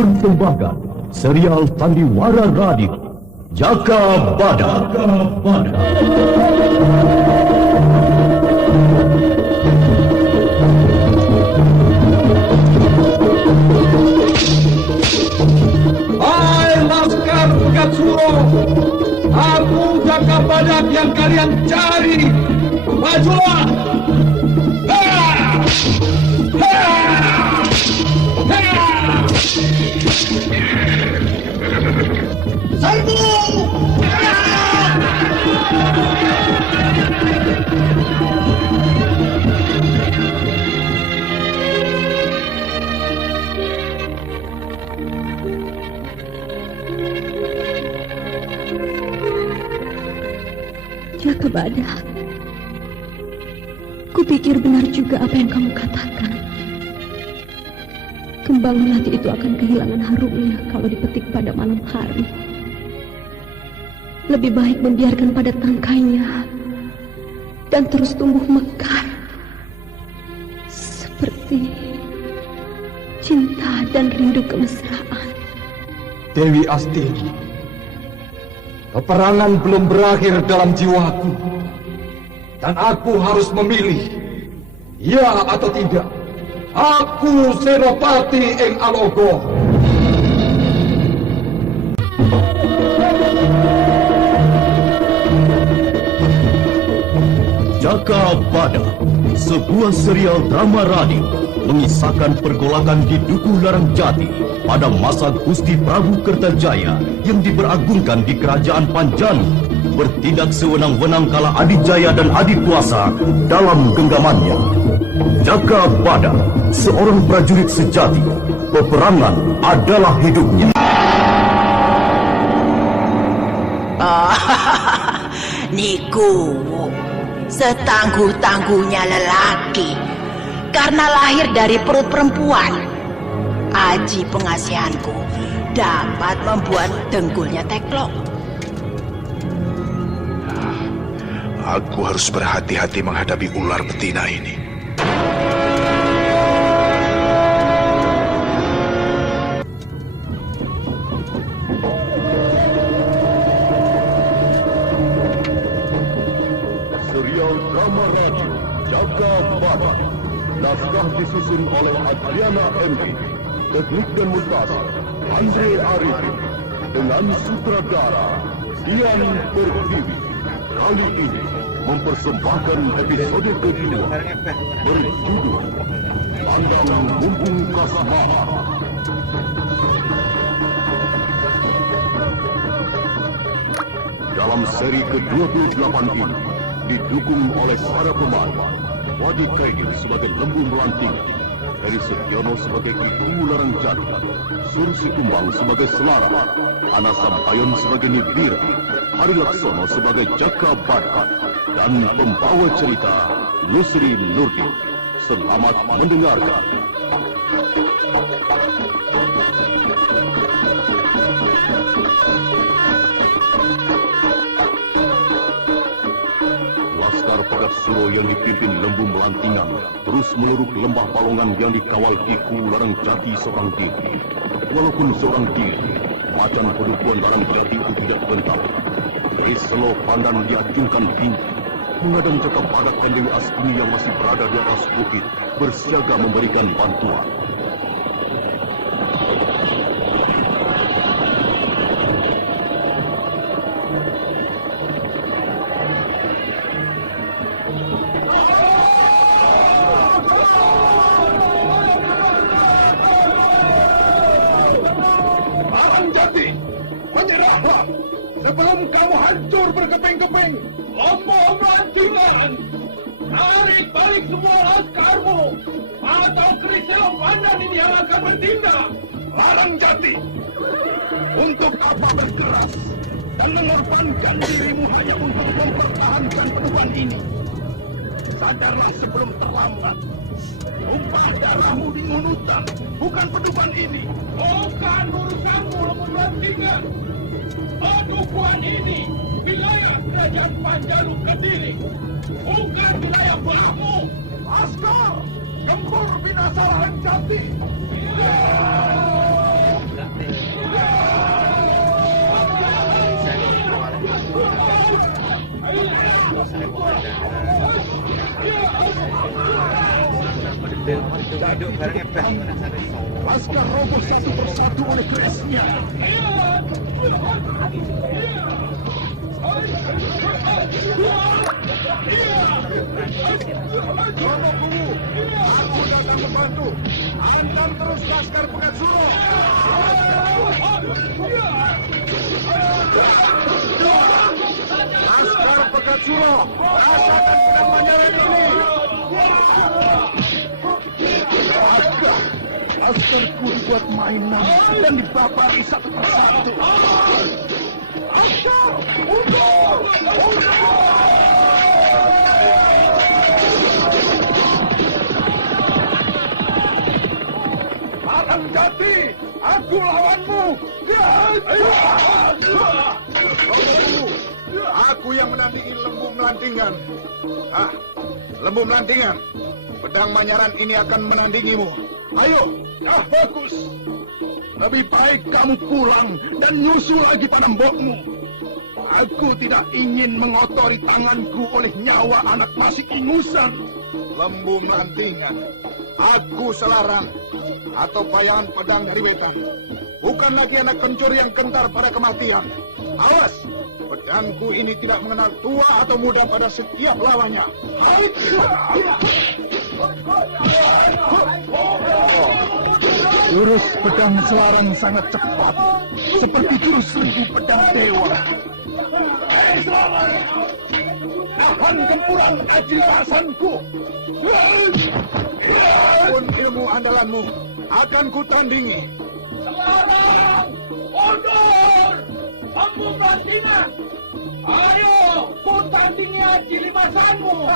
mempersembahkan serial Sandiwara Radio Jaka Badak. Hai Laskar Pegat Suro, aku Jaka Badak yang kalian cari. Majulah! Serbu! Jaka Badak, kupikir benar juga apa yang kamu katakan. Kembang melati itu akan kehilangan harumnya kalau dipetik pada malam hari. Lebih baik membiarkan pada tangkainya dan terus tumbuh mekar seperti cinta dan rindu kemesraan. Dewi Astini, peperangan belum berakhir dalam jiwaku, dan aku harus memilih, ya atau tidak. Aku Senopati ing Alogo. Jaka Badak, sebuah serial drama radio mengisahkan pergolakan di Dukuh Larang Jati pada masa Gusti Prabu Kertajaya yang diberagungkan di Kerajaan Panjanu, bertindak sewenang-wenang kala Adijaya dan Adikuasa dalam genggamannya. Jaka Badak, seorang prajurit sejati, peperangan adalah hidupnya. Niku, setangguh-tangguhnya lelaki, karena lahir dari perut perempuan. Aji pengasihanku dapat membuat dengkulnya teklok. Aku harus berhati-hati menghadapi ular betina ini. Serial drama radio Jaka Badak, naskah disusun oleh Adriana M.I., teknik dan montase Andre Arifin, dengan sutradara Dian Pertiwi. Kali ini mempersembahkan episode kedua berjudul Pandang Mumpung Kasmaha. Dalam seri ke-28 ini didukung oleh para pemain: Wadi Kaidi sebagai Lembu Melanting, Heri Setyono sebagai Ibu Larang Jati, Sursi Kumbang sebagai Selara, Ana Sampayon sebagai Nibira, Hari Laksono sebagai Jaka Badak, dan pembawa cerita Nusri Nurdin. Selamat mendengarkan. Laskar Pegat Suro yang dipimpin Lembu Melantingan terus meluruk lembah Balongan yang dikawal Kiku Larang Jati seorang diri. Walaupun seorang diri, macan pedukuhan Larang Jati itu tidak bentar. Selo Pandan diacungkan tinggi, menghadang Jaka Badak dan Dewi Astini yang masih berada di atas bukit, bersiaga memberikan bantuan. Larang Jati, menyerahlah sebelum kamu hancur berkeping-keping. Lembu Melantingan, tarik balik semua laskarmu, atau Kriselo Pandan ini yang akan bertindak. Larang Jati, untuk apa berkeras dan mengorbankan dirimu hanya untuk mempertahankan pedukuhan ini? Sadarlah sebelum terlambat. Tumpah darahmu di Ngunutan, bukan pedukuhan ini. Bukan urusanmu, Lembu Melantingan. Pedukuhan ini wilayah Kerajaan Panjalu Kediri, bukan wilayah belahmu. Laskar, gempur binasa Larang Jati. Laskar roboh satu persatu oleh kerisnya. Romohku, aku datang membantu. Hantam terus Laskar Pekat Suro. Laskar Pekat Suro, rasakan pedang manjayat ini. Laskarku dibuat mainan dan dibabari satu persatu. Larang Jati, aku lawanmu. Romohku, aku yang menandingi Lembu Melantingan. Lembu Melantingan, pedang manyaran ini akan menandingimu. Ayo, bagus. Lebih baik kamu pulang dan nyusul lagi pada mbokmu. Aku tidak ingin mengotori tanganku oleh nyawa anak masih ingusan. Lembu Melantingan, aku Selarang atau Payangan Pedang dari Wetan. Bukan lagi anak kencur yang gentar pada kematian. Awas, pedangku ini tidak mengenal tua atau muda pada setiap lawannya. Jurus pedang Selarang sangat cepat, seperti jurus 1000 pedang dewa. Selarang, tahan gempuran ajil pasanku. Apapun ilmu andalanmu, akan kutandingi. Selarang, mundur! Lembu Melantingan! Ayo, kutandingi Aji Limasanmu!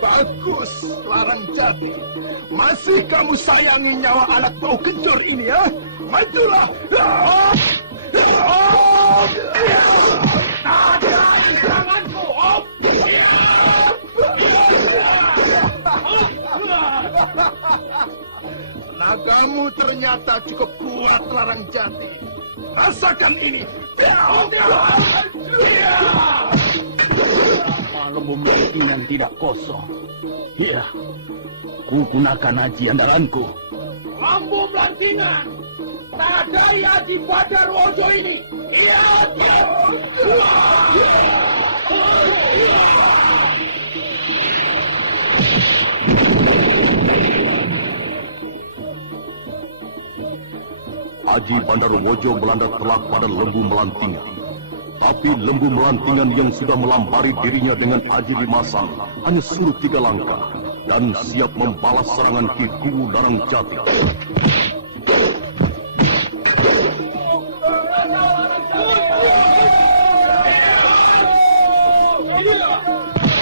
Bagus, Larang Jati. Masih kamu sayangi nyawa anak bau kencur ini, ya? Majulah! Ada seranganku, Om! Tenagamu ternyata cukup kuat, Larang Jati. Rasakan ini. Lembu Melantingan tidak kosong. Iya, ku gunakan aji andalanku. Lembu Melantingan! Tadai Aji Badar Wojo ini! Iya! Aji Bandarwojo melanda telak pada Lembu Melantingan. Tapi Lembu Melantingan yang sudah melambari dirinya dengan Aji Limasang hanya suruh 3 langkah dan siap membalas serangan Ki Kuwu Larang Jati.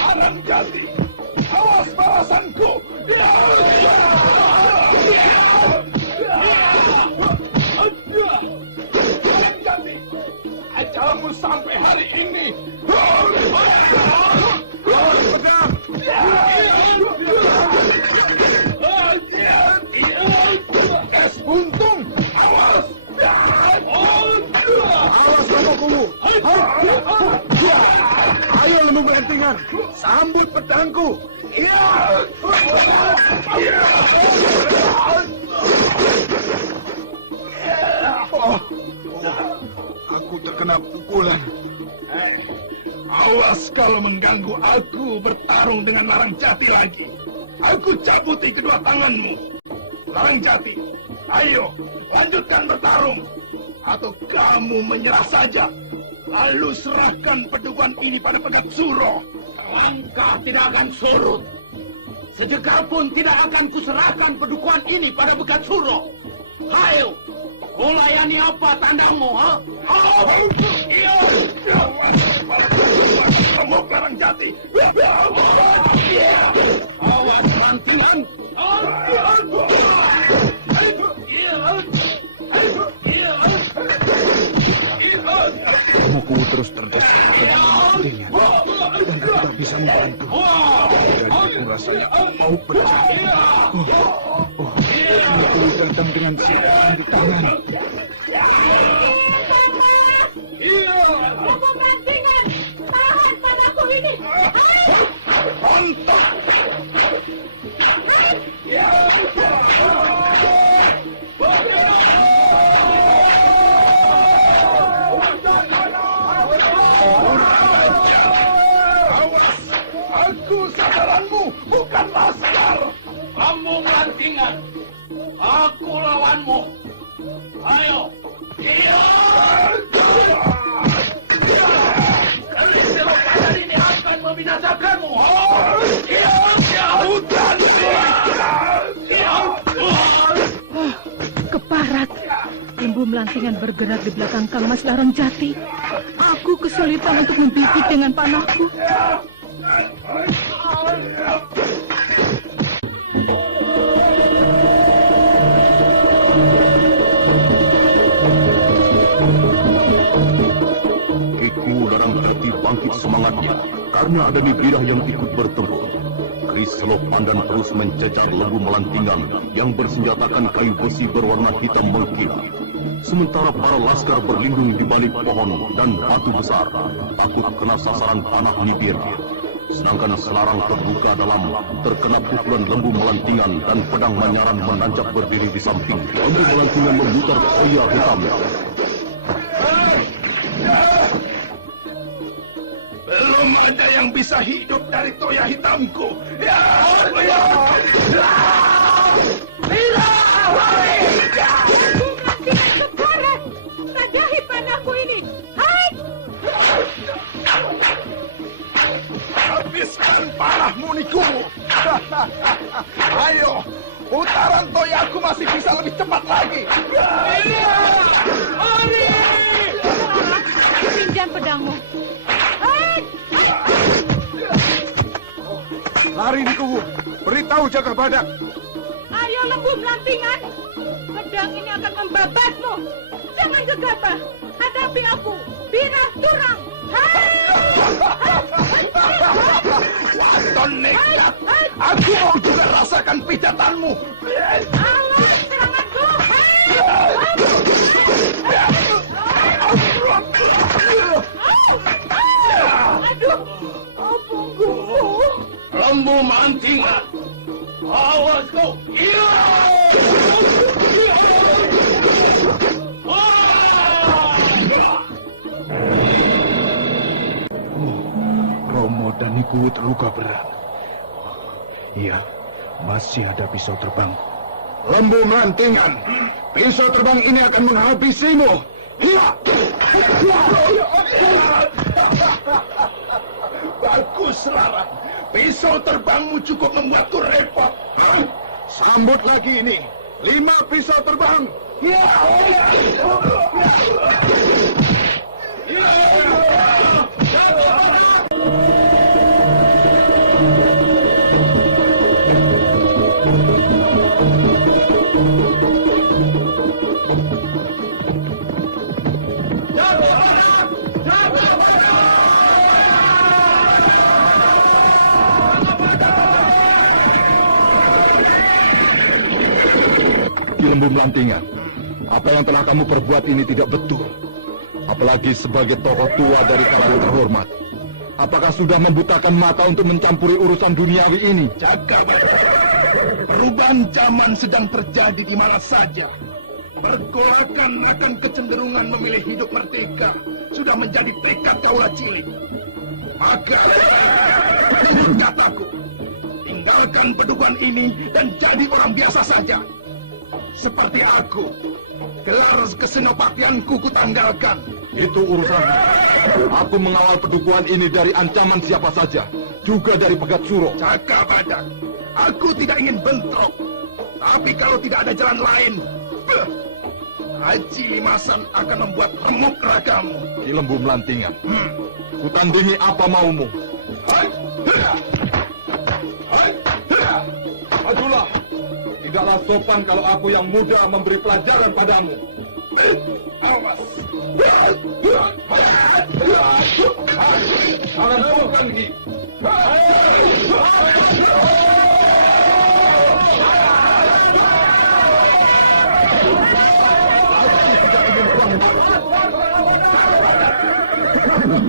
Larang Jati, awas balasanku. Ajalmu sampai hari ini. Lawan pedang. Es buntung. Awas. Awas Romohku. Ayo Lembu Melantingan, sambut pedangku. Aku terkena pukulan. Awas kalau mengganggu aku bertarung dengan Larang Jati lagi. Aku cabuti kedua tanganmu. Larang Jati, ayo lanjutkan bertarung. Atau kamu menyerah saja. Lalu serahkan pedukuhan ini pada Pegat Suro. Langkah tidak akan surut. Sejengkal pun tidak akan kuserahkan pedukuhan ini pada Pegat Suro. Hayo, kau layani apa tandamu, ha? Kamu Larang Jati. Awas Melantingan. Romohku terus terdesak dengan dan tidak bisa membantu. Dan aku rasanya mau berjati. Aku datang dengan siapa di tangan. Lembu Melantingan! Tahan padaku ini! Rontok! Awas! Aku sasaranmu, bukan laskar! Lambung lantingan, aku lawanmu. Ayo, iya. Keris Senopati ini akan membinasakanmu. Iya, Hutan! Keparat. Lembu melantingan bergerak di belakang Kang Mas Larang Jati. Aku kesulitan untuk membidik dengan panahku. Kiku Larang Jati bangkit semangatnya karena ada Nibirah yang ikut bertempur. Keris Selok Pandan terus mencecar lembu melantingan yang bersenjatakan kayu besi berwarna hitam mengkilat. Sementara para laskar berlindung di balik pohon dan batu besar, takut kena sasaran panah Nibirah. Sedangkan Selarang terbuka dalam, terkena pukulan lembu melantingan dan pedang Manyaran menancap berdiri di samping. Lembu melantingan memutar koya hitamnya. Belum ada yang bisa hidup dari toya hitamku. Keparat. Tadahi panahku ini. Hai! Habiskan panahmu, Nikumu. Ayo, putaran toyaku masih bisa lebih cepat lagi. Pinjam pedangmu. Lari, Nikumu. Beritahu Jaga Badak. Ayo lembu melantingan. Pedang ini akan membabatmu. Jangan gegabah. Hadapi aku. Birah Turang. Waton nekat. Aku mau juga rasakan pijatanmu. Awas seranganku. Aduh. Oh, punggungku. lembu melantingan. Awas kau. Iya. Romo dan Niku terluka berat. Iya, masih ada pisau terbang. Lembu melantingan, pisau terbang ini akan menghabisimu. Iya. Bagus, Larang. Pisau terbangmu cukup membuatku repot. Sambut lagi ini. 5 pisau terbang. Ya. Lembu melantingan, apa yang telah kamu perbuat ini tidak betul. Apalagi sebagai tokoh tua dari kalangan terhormat. Apakah sudah membutakan mata untuk mencampuri urusan duniawi ini? Jaga baik. Perubahan zaman sedang terjadi di mana saja. Pergolakan akan kecenderungan memilih hidup merdeka sudah menjadi tekad kaula cilik. Maka, menurut kataku, tinggalkan pedukuhan ini dan jadi orang biasa saja. Seperti aku, gelar kesenopatianku kutanggalkan. Itu urusan. Aku mengawal pedukuhan ini dari ancaman siapa saja, juga dari Pegat Suro. Jaga Badak, aku tidak ingin bentrok. Tapi kalau tidak ada jalan lain, Haji Limasan akan membuat remuk ragamu. Ki Lembu Melantingan, kutandingi apa maumu. Majulah. Tidaklah sopan kalau aku yang muda memberi pelajaran padamu. Awas. Jangan bukan, Ki.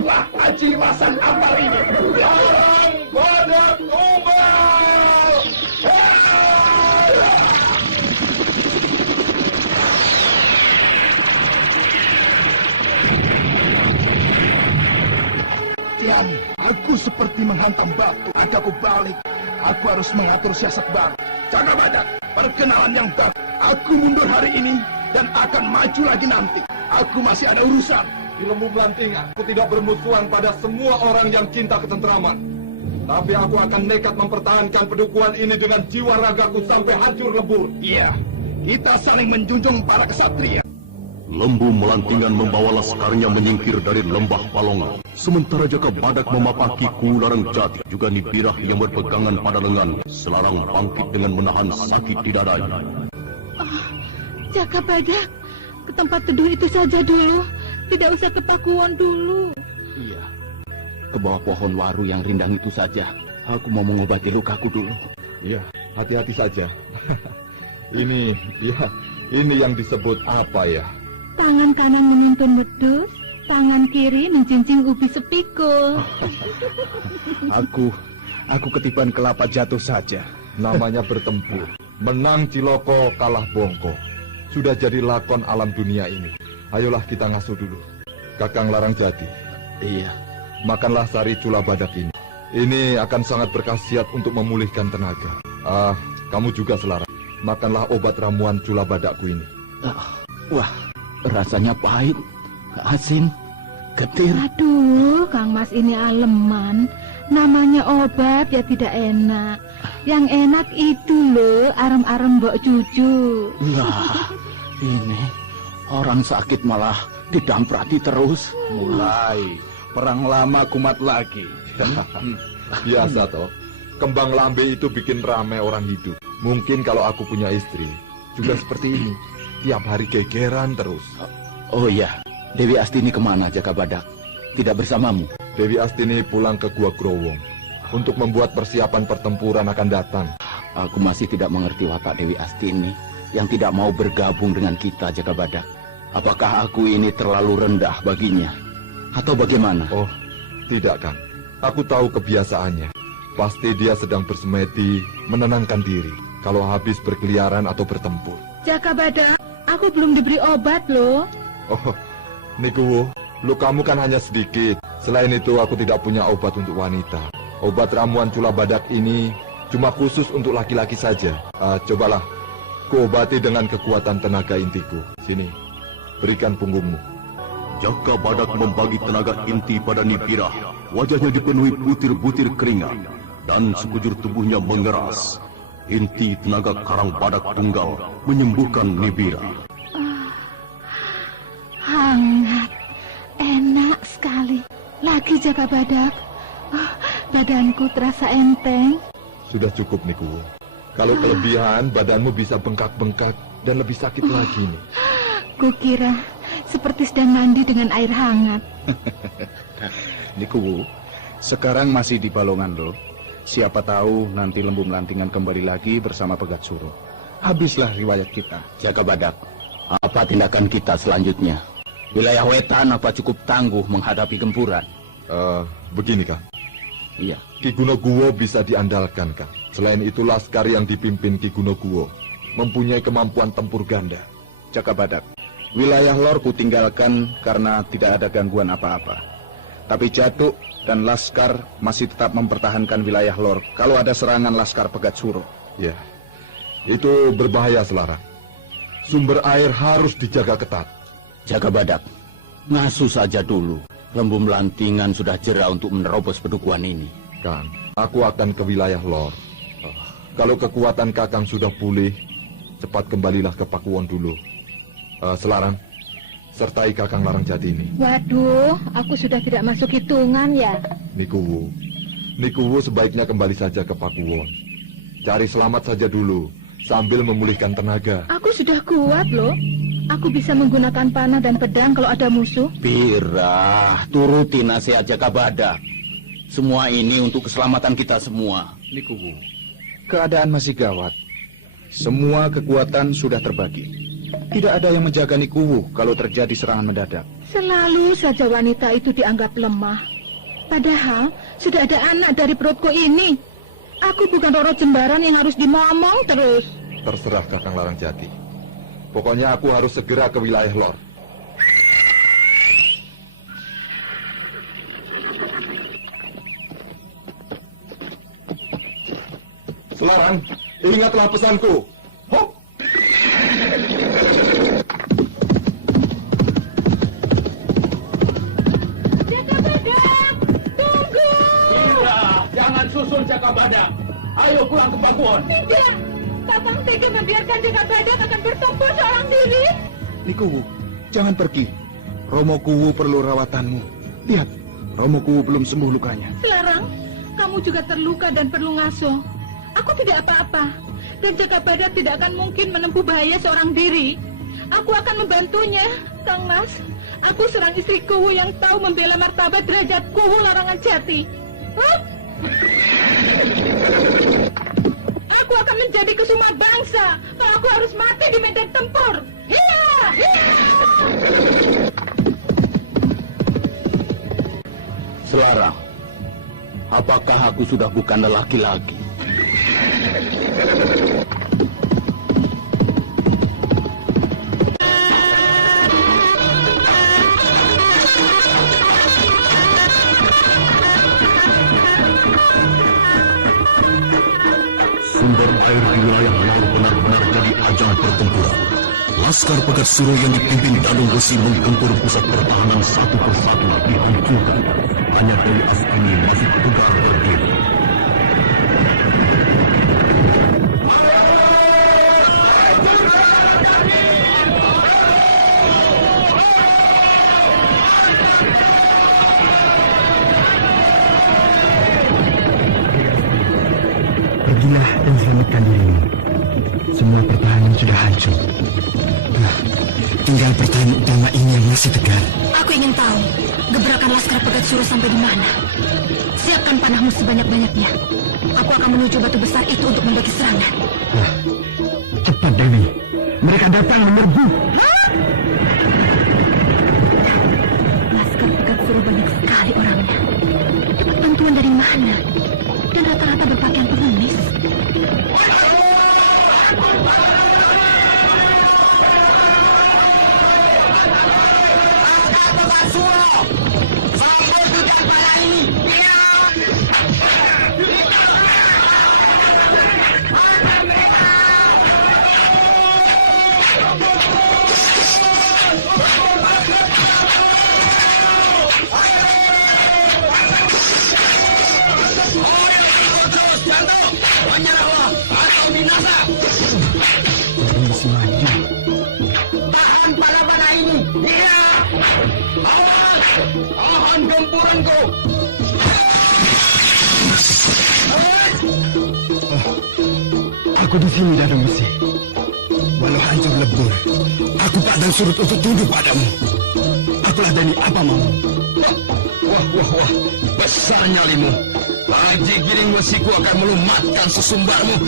Wah, Haji Limasan apa ini? Larang Badak. menghantam batu. Aku balik. Aku harus mengatur siasat baru. Jaga badak, perkenalan yang baru. Aku mundur hari ini dan akan maju lagi nanti. Aku masih ada urusan. Di Lembu Belantingan, aku tidak bermusuhan pada semua orang yang cinta ketentraman. Tapi aku akan nekat mempertahankan pedukuhan ini dengan jiwa ragaku sampai hancur lebur. Iya, kita saling menjunjung para kesatria. Lembu Melantingan membawa laskarnya menyingkir dari lembah Palongan. Sementara Jaka Badak memapaki Kularang Jati, juga Nibirah yang berpegangan pada lengan. Selarang bangkit dengan menahan sakit di dadanya. Jaka Badak, ke tempat teduh itu saja dulu. Tidak usah ke Pakuwon dulu. Iya, ke bawah pohon waru yang rindang itu saja. Aku mau mengobati lukaku dulu. Iya, hati-hati saja. Ini yang disebut apa ya? Tangan kanan menuntun wedus, tangan kiri mencincing ubi sepikul. Aku ketiban kelapa jatuh saja. Namanya bertempur. Menang Ciloko, kalah Bongko. Sudah jadi lakon alam dunia ini. Ayolah kita ngasuh dulu. Kakang Larang Jati. Iya. Makanlah sari cula badak ini. Ini akan sangat berkhasiat untuk memulihkan tenaga. Kamu juga Selarang. Makanlah obat ramuan cula badakku ini. Wah, rasanya pahit, asin, getir. Aduh, Kang Mas ini aleman. Namanya obat ya tidak enak. Yang enak itu loh, arem-arem mbok cucu. Wah, ini orang sakit malah didamprati terus. Mulai perang lama kumat lagi. Biasa toh. Kembang lambe itu bikin rame orang hidup. Mungkin kalau aku punya istri juga seperti ini. Tiap hari gegeran terus. Oh iya, Dewi Astini kemana Jaka Badak? Tidak bersamamu? Dewi Astini pulang ke Gua Growong untuk membuat persiapan pertempuran akan datang. Aku masih tidak mengerti watak Dewi Astini yang tidak mau bergabung dengan kita Jaka Badak. Apakah aku ini terlalu rendah baginya? Atau bagaimana? Oh, tidak Kang. Aku tahu kebiasaannya. Pasti dia sedang bersemedi, menenangkan diri kalau habis berkeliaran atau bertempur. Jaka Badak, aku belum diberi obat loh. Oh, Nikuwo, lukamu kan hanya sedikit. Selain itu, aku tidak punya obat untuk wanita. Obat ramuan cula badak ini cuma khusus untuk laki-laki saja. Cobalah, kuobati dengan kekuatan tenaga intiku. Sini, berikan punggungmu. Jaka Badak membagi tenaga inti pada Nibirah. Wajahnya dipenuhi butir-butir keringat dan sekujur tubuhnya mengeras. Inti tenaga Karang Badak Tunggal menyembuhkan Nibirah. Hangat, enak sekali. Lagi Jaka Badak. Badanku terasa enteng. Sudah cukup, Nikuwo. Kalau kelebihan, badanmu bisa bengkak-bengkak dan lebih sakit lagi nih. Kukira seperti sedang mandi dengan air hangat. Nikuwo, sekarang masih di Balongan loh. Siapa tahu nanti Lembu Melantingan kembali lagi bersama Pegat Suro. Habislah riwayat kita. Jaka Badak, apa tindakan kita selanjutnya? Wilayah Wetan apa cukup tangguh menghadapi gempuran? Begini Kang. Iya. Ki Gunoguwo bisa diandalkan Kang. Selain itu laskar yang dipimpin Ki Gunoguwo mempunyai kemampuan tempur ganda. Jaka Badak, wilayah Lor ku tinggalkan karena tidak ada gangguan apa-apa. Tapi Jatuk dan laskar masih tetap mempertahankan wilayah Lor kalau ada serangan laskar Pegat Suro. Ya, itu berbahaya Selarang. Sumber air harus dijaga ketat. Jaka Badak, ngasuh saja dulu. Lembu Melantingan sudah jera untuk menerobos pedukuhan ini. Kang, aku akan ke wilayah Lor. Kalau kekuatan Kakang sudah pulih, cepat kembalilah ke Pakuwon dulu. Selarang, sertai Kakang Larang Jati ini. Waduh, aku sudah tidak masuk hitungan ya. Nikuwo sebaiknya kembali saja ke Pakuwon. Cari selamat saja dulu, sambil memulihkan tenaga. Aku sudah kuat loh. Aku bisa menggunakan panah dan pedang kalau ada musuh. Birah, turuti nasihat Jaka Badak. Semua ini untuk keselamatan kita semua. Nikuwo, keadaan masih gawat. Semua kekuatan sudah terbagi. Tidak ada yang menjaga Nikuwo kalau terjadi serangan mendadak. Selalu saja wanita itu dianggap lemah. Padahal sudah ada anak dari perutku ini. Aku bukan Roro Jembaran yang harus dimomong terus. Terserah Kakang Larang Jati. Pokoknya aku harus segera ke wilayah Lor. Selarang, ingatlah pesanku. Hop! Jaka Badak, tunggu! Tidak, jangan susul Jaka Badak. Ayo pulang ke Pakuan. Tidak, Kakang tega membiarkan Jaka Badak akan bertempur seorang diri. Nikuwu, jangan pergi. Romo Kuwu perlu rawatanmu. Lihat, Romo Kuwu belum sembuh lukanya. Selarang, kamu juga terluka dan perlu ngasuh. Aku tidak apa-apa. Dan Jaka Badak tidak akan mungkin menempuh bahaya seorang diri. Aku akan membantunya, Kang Mas. Aku seorang istri Kuwu yang tahu membela martabat derajat Kuwu Larangan Jati. Huh? Aku akan menjadi kesuma bangsa kalau aku harus mati di medan tempur. Hiya! Hiya! Selarang, apakah aku sudah bukan lelaki lagi? Sumber air di wilayah laut benar-benar jadi ajang pertempuran. Laskar Pegat Suro yang dipimpin Danung Besi menggempur pusat pertahanan satu persatu dihancurkan. Hanya Dewi Askini masih tegar berdiri. Pergilah dan selamatkan dirimu. Semua pertahanan sudah hancur. Tinggal pertahanan utama ini yang masih tegar. Aku ingin tahu, gebrakan Laskar Pegat Suro sampai di mana. Siapkan panahmu sebanyak-banyaknya. Aku akan menuju batu besar itu untuk mendaki serangan. Cepat, Dewi. Mereka datang menyerbu. Laskar Pegat Suro banyak sekali orangnya. Dapat bantuan dari mana? Dan rata-rata berpakaian pengemis. Masih maju. Tahan para panah ini. Iya. Awas. Tahan gempuranku. Aku di sini, Danung Besi. Walau hancur lebur, aku tak ada surut untuk tunduk padamu. Aku ladani apa mau. Wah, besar nyalimu. Haji Giring Besiku akan melumatkan sesumbarmu.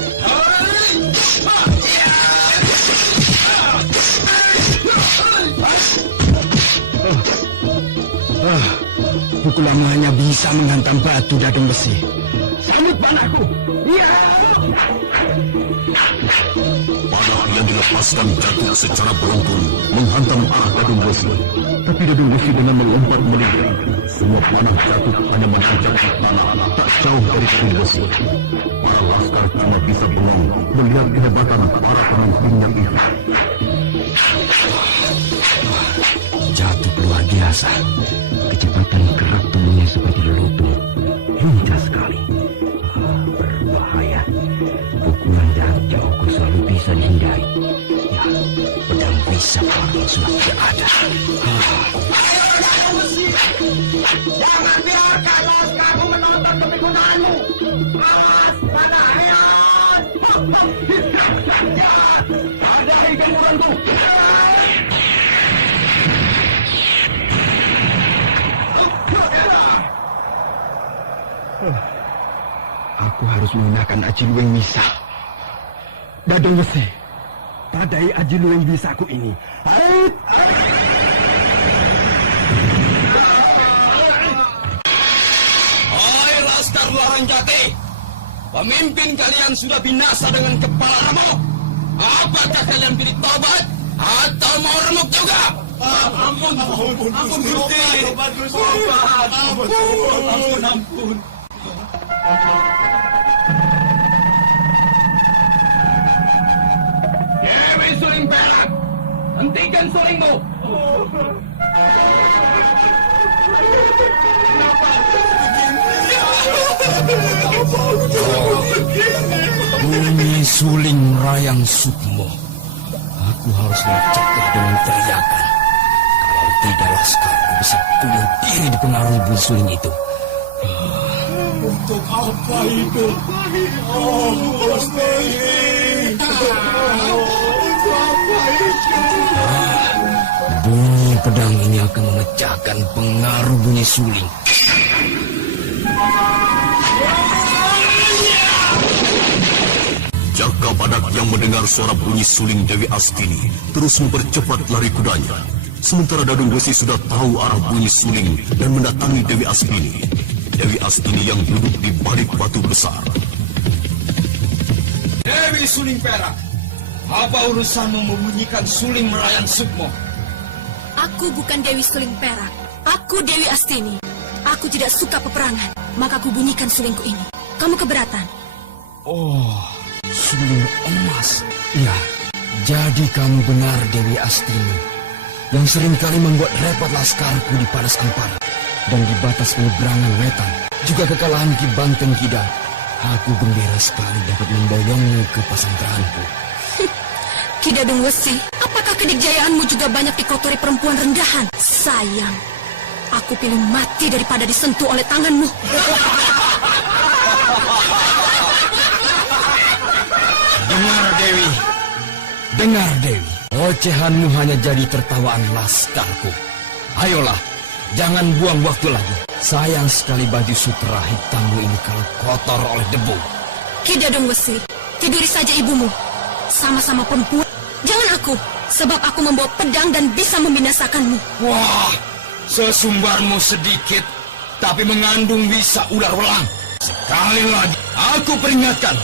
Pukulanmu hanya bisa menghantam batu, Danung Besi. Sambut panahku. Iya. Panah yang dilepaskan jatuh secara beruntun menghantam arah Danung Besi. Tapi Danung Besi dengan melompat melindungi. Semua panah jatuh hanya menanjak ke tanah tak jauh dari Danung Besi. Para laskar cuma bisa bengong melihat kehebatan para pemimpinnya itu. Jatuh luar biasa. Kecepatan gerak tubuhnya seperti lutung. Lincah sekali. Berbahaya. Pukulan jarak jauhku selalu bisa dihindari. Ya, pedang bisa parang sudah tidak ada. Jangan biarkan laskarmu menonton kepikulanmu. Awas, panah ayat. Hadapi gempuranku. Aku harus menggunakan Aji Lueng Misa. Danung Besi, padai Aji Lueng Misaku ini. Hai Laskar Larang Jati, pemimpin kalian sudah binasa dengan kepala remuk. Apakah kalian pilih tobat atau mau remuk juga? Ampun, Gusti. Ampun. Hentikan sulingmu! Bunyi suling merayang Sukmo. Aku harus mencegah dengan teriakan. Kalau tidak, laskarku bisa bunuh diri dipengaruhi bunyi suling itu. Untuk apa itu? Oh, Gusti. Untuk apa itu? Bunyi pedang ini akan memecahkan pengaruh bunyi suling. Jaka Badak yang mendengar suara bunyi suling Dewi Astini terus mempercepat lari kudanya. Sementara Dadung Wesi sudah tahu arah bunyi suling dan mendatangi Dewi Astini. Dewi Astini yang duduk di balik batu besar. Dewi Suling Perak, apa urusanmu membunyikan suling merayang Sukmo? Aku bukan Dewi Suling Perak. Aku Dewi Astini. Aku tidak suka peperangan, maka aku bunyikan sulingku ini. Kamu keberatan? Oh, suling emas. Ya, jadi kamu benar Dewi Astini, yang seringkali membuat repot laskarku di Padas Ampara dan di batas penyeberangan wetan, juga kekalahan Ki Banteng Kidal. Aku gembira sekali dapat memboyongmu ke pasantrenku. Ki Dadung Wesi, apakah kedikjayaanmu juga banyak dikotori perempuan rendahan? Sayang, aku pilih mati daripada disentuh oleh tanganmu. Dengar Dewi, dengar Dewi. Ocehanmu hanya jadi tertawaan laskarku. Ayolah, jangan buang waktu lagi. Sayang sekali baju sutera hitammu ini kalau kotor oleh debu. Ki Dadung Wesi, tiduri saja ibumu. Sama-sama perempuan. Jangan aku, sebab aku membawa pedang dan bisa membinasakanmu. Wah, sesumbarmu sedikit, tapi mengandung wisa ular welang. Sekali lagi, aku peringatkan.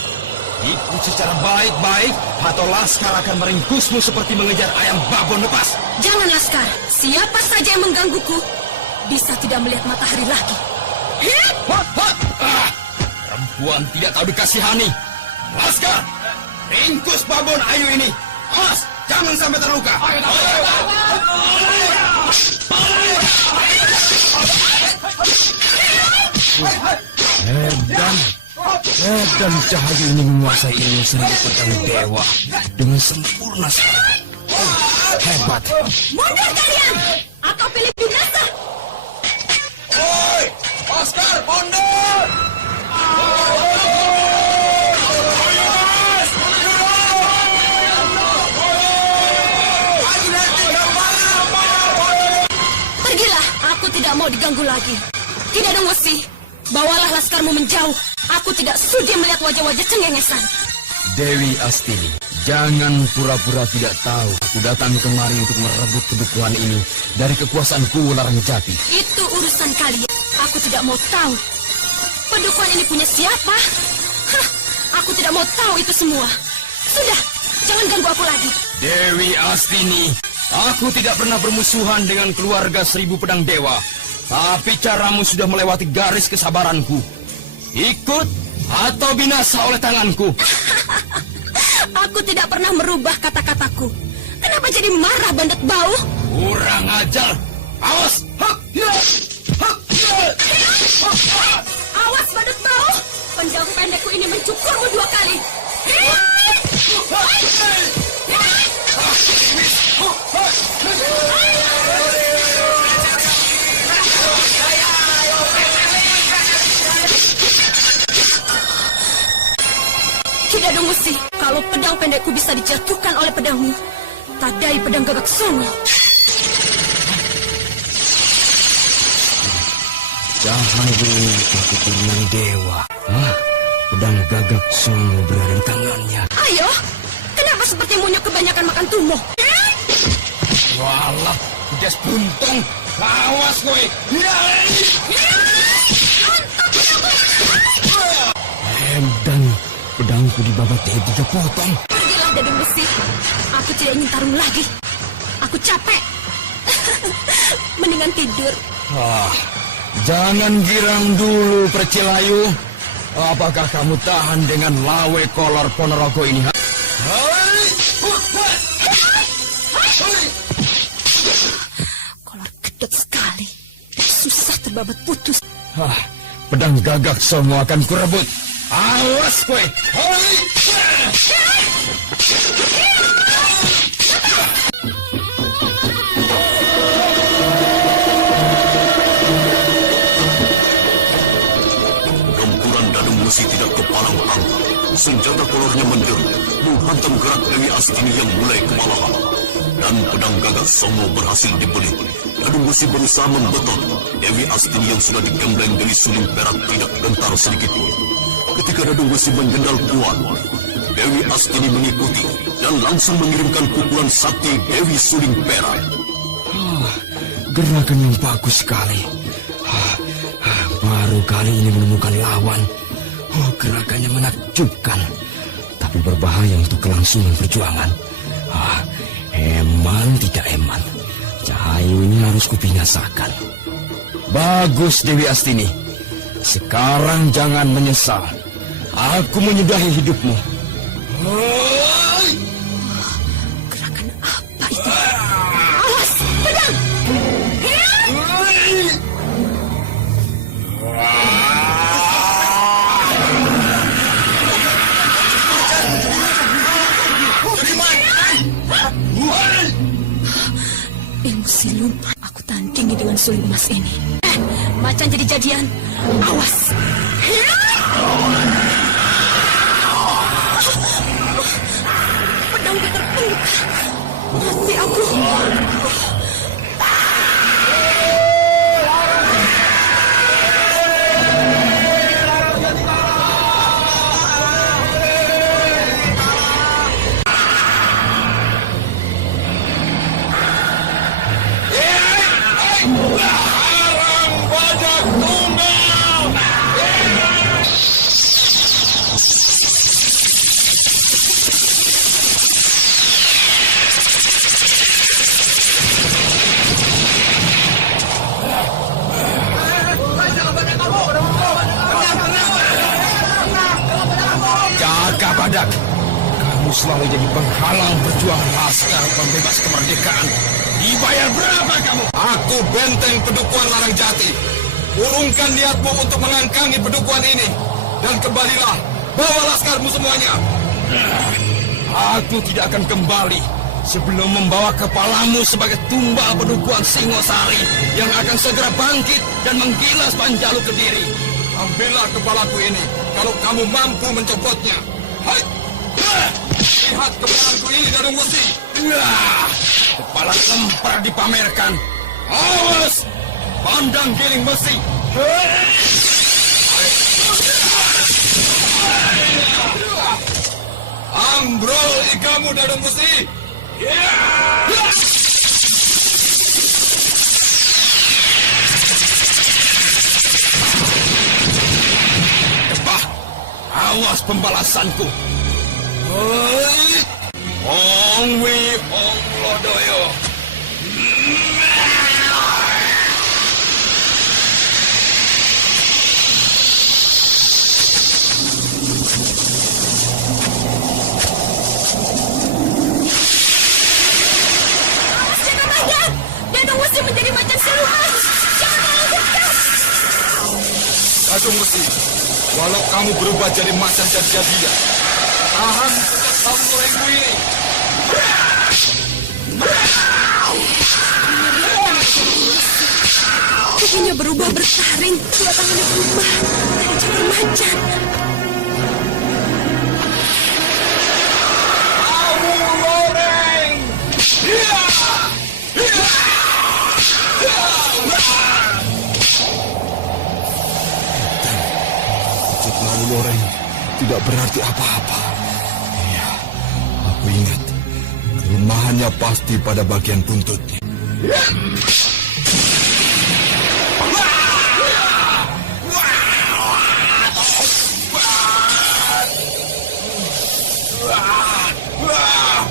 Ikut secara baik-baik, atau laskar akan meringkusmu seperti mengejar ayam babon lepas. Jangan laskar, siapa saja yang menggangguku bisa tidak melihat matahari lagi. Perempuan tidak tahu dikasihani. Laskar, ringkus babon ayu ini. Awas, jangan sampai terluka. Dan cahaya ini menguasai ilmu seribu pedang dewa dengan sempurna sekali. Hebat. Mundur kalian, atau pilih binasa. Oi, Laskar, mundur! Pergilah, aku tidak mau diganggu lagi. Tidak ada Wesi, bawalah laskarmu menjauh. Aku tidak sudi melihat wajah-wajah cengengesan. Dewi Astini, jangan pura-pura tidak tahu. Aku datang kemari untuk merebut kedukuhan ini dari kekuasaanku Larangjati. Itu urusan kalian. Aku tidak mau tahu. Pedukuhan ini punya siapa? Hah, aku tidak mau tahu itu semua. Sudah, jangan ganggu aku lagi. Dewi Astini, aku tidak pernah bermusuhan dengan keluarga Seribu Pedang Dewa. Tapi caramu sudah melewati garis kesabaranku. Ikut atau binasa oleh tanganku. Aku tidak pernah merubah kata-kataku. Kenapa jadi marah Bandet Bau? Kurang ajar. Awas. Awas Bandet Bau. Pedang pendekku ini mencukurmu 2 kali. Ki Dadung Wesi, kalau pedang pendekku bisa dijatuhkan oleh pedangmu, tadai pedang Gagak Soma. Jangan berlupa keturunan dewa. Pedang Gagak Soma berada di tangannya. Ayo, kenapa seperti monyet kebanyakan makan tumo? Walah, udah buntung. Awas kowe. Dan pedangku dibabat 3 potong. Pergilah Dadung Wesi. Aku tidak ingin tarung lagi. Aku capek. Mendingan tidur. Jangan girang dulu, Percilayu. Apakah kamu tahan dengan lawe kolor Ponorogo ini? Kolor gedot sekali. Susah terbabat putus. Pedang gagak semua akan kurebut. Awas kowe. Gempuran Dadung Besi tidak kepalang angkat. Senjata kolornya menderu, menghantam gerak Dewi Astini yang mulai kewalahan. Dan pedang gagak Songo berhasil dibelit. Dadung Besi berusaha membetot. Dewi Astini yang sudah digembleng Dewi Suling Perak tidak gentar sedikit pun. Ketika Dadung Besi mengendal kuat, Dewi Astini mengikuti dan langsung mengirimkan pukulan sakti Dewi Suling Perak. Gerakan yang bagus sekali. Baru kali ini menemukan lawan. Gerakannya menakjubkan, tapi berbahaya untuk kelangsungan perjuangan. Eman tidak eman. Cahayu ini harus kubinasakan. Bagus Dewi Astini. Sekarang jangan menyesal. Aku menyudahi hidupmu. Gerakan apa itu? Awas, pedang! Ilmu silup aku tandingi dengan suling emas ini. Macan jadi-jadian. Awas. Pedangku terluka. Mati aku. Badak, kamu selalu jadi penghalang perjuangan laskar pembebas kemerdekaan. Dibayar berapa kamu? Aku benteng Pedukuhan Larangjati. Urungkan niatmu untuk mengangkangi Pedukuhan ini. Dan kembalilah, bawa laskarmu semuanya. Aku tidak akan kembali sebelum membawa kepalamu sebagai tumbal Pedukuhan Singosari yang akan segera bangkit dan menggilas Panjalu Kediri. Ambillah kepalaku ini kalau kamu mampu mencopotnya. Hai! Lihat kepalaku ini, Dadung Besi. Kepala lempar dipamerkan. Awas! Pandang giring besi. Ambrol ikamu, Dadung Besi. Awas pembalasanku. Hong Wi Hong Lodoyo. Jangan banyak! Dadung Besi menjadi macan siluman. Jangan lakukan! Dadung Besi, walau kamu berubah jadi macan jadi-jadian, tahan kamu lengku ini. Tubuhnya berubah bertaring, dua tangannya berubah dari jadi macan. Kamu loreng! Wujud lalu loreng tidak berarti apa-apa. Iya, aku ingat. Kelemahannya pasti pada bagian buntutnya.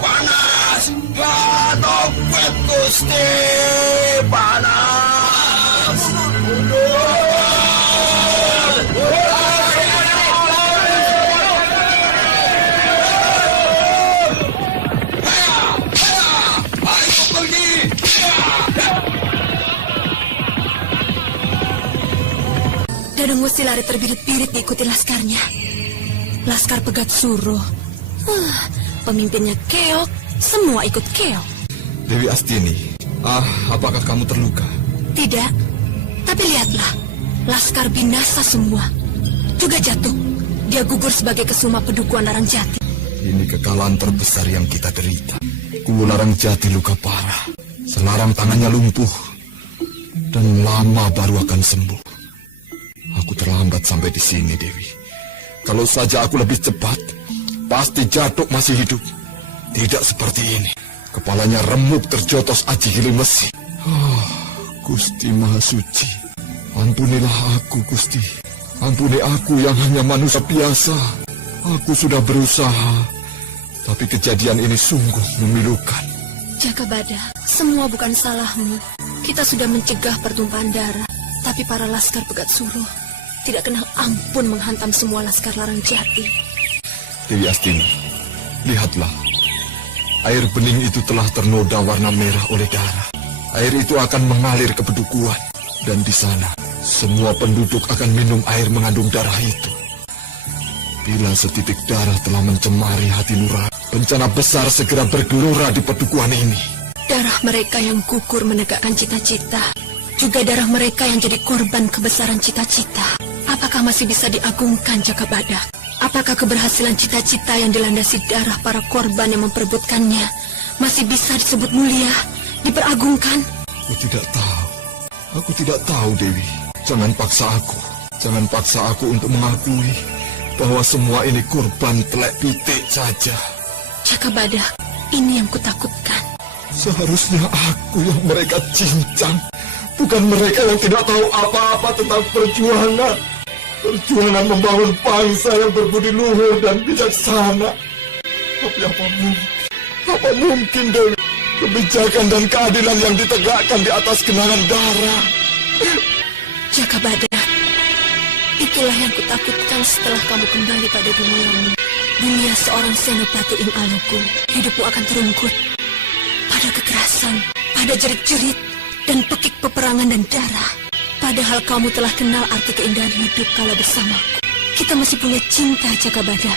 Panas! Topet Gusti! Panas! Dengusi lari terbirit-birit diikuti laskarnya. Laskar Pegat Suro. Pemimpinnya keok, semua ikut keok. Dewi Astini, apakah kamu terluka? Tidak, tapi lihatlah, laskar binasa semua. Juga jatuh, dia gugur sebagai kesuma Pedukuhan Larangjati. Ini kekalahan terbesar yang kita derita. Kuwu Larangjati luka parah, selarang tangannya lumpuh, dan lama baru akan sembuh. Aku terlambat sampai di sini, Dewi. Kalau saja aku lebih cepat, pasti Jatuk masih hidup. Tidak seperti ini. Kepalanya remuk terjotos Aji Giling Besi. Gusti Maha Suci, ampunilah aku, Gusti. Ampuni aku yang hanya manusia biasa. Aku sudah berusaha, tapi kejadian ini sungguh memilukan. Jakabada, semua bukan salahmu. Kita sudah mencegah pertumpahan darah, tapi para laskar Pegat Suro tidak kenal ampun menghantam semua laskar Larangjati. Dewi Astini, lihatlah. Air bening itu telah ternoda warna merah oleh darah. Air itu akan mengalir ke Pedukuhan. Dan di sana, semua penduduk akan minum air mengandung darah itu. Bila setitik darah telah mencemari hati nurani, bencana besar segera bergelora di Pedukuhan ini. Darah mereka yang gugur menegakkan cita-cita, juga darah mereka yang jadi korban kebesaran cita-cita. Apakah masih bisa diagungkan, Jakabada? Apakah keberhasilan cita-cita yang dilandasi darah para korban yang memperebutkannya masih bisa disebut mulia, diperagungkan? Aku tidak tahu. Aku tidak tahu, Dewi. Jangan paksa aku. Jangan paksa aku untuk mengakui bahwa semua ini korban telek pitik saja. Jakabada, ini yang kutakutkan. Seharusnya aku yang mereka cincang, bukan mereka yang tidak tahu apa-apa tentang perjuangan. Perjuangan membangun bangsa yang berbudi luhur dan bijaksana. Tapi apa mungkin, Dewi? Kebijakan dan keadilan yang ditegakkan di atas genangan darah. Jakabada, itulah yang kutakutkan setelah kamu kembali pada duniamu. Dunia seorang Senopati Ing Aloku. Hidupmu akan terungkut pada kekerasan, pada jerit-jerit, dan pekik peperangan dan darah. Padahal kamu telah kenal arti keindahan hidup kalau bersamaku. Kita masih punya cinta, Jakabada.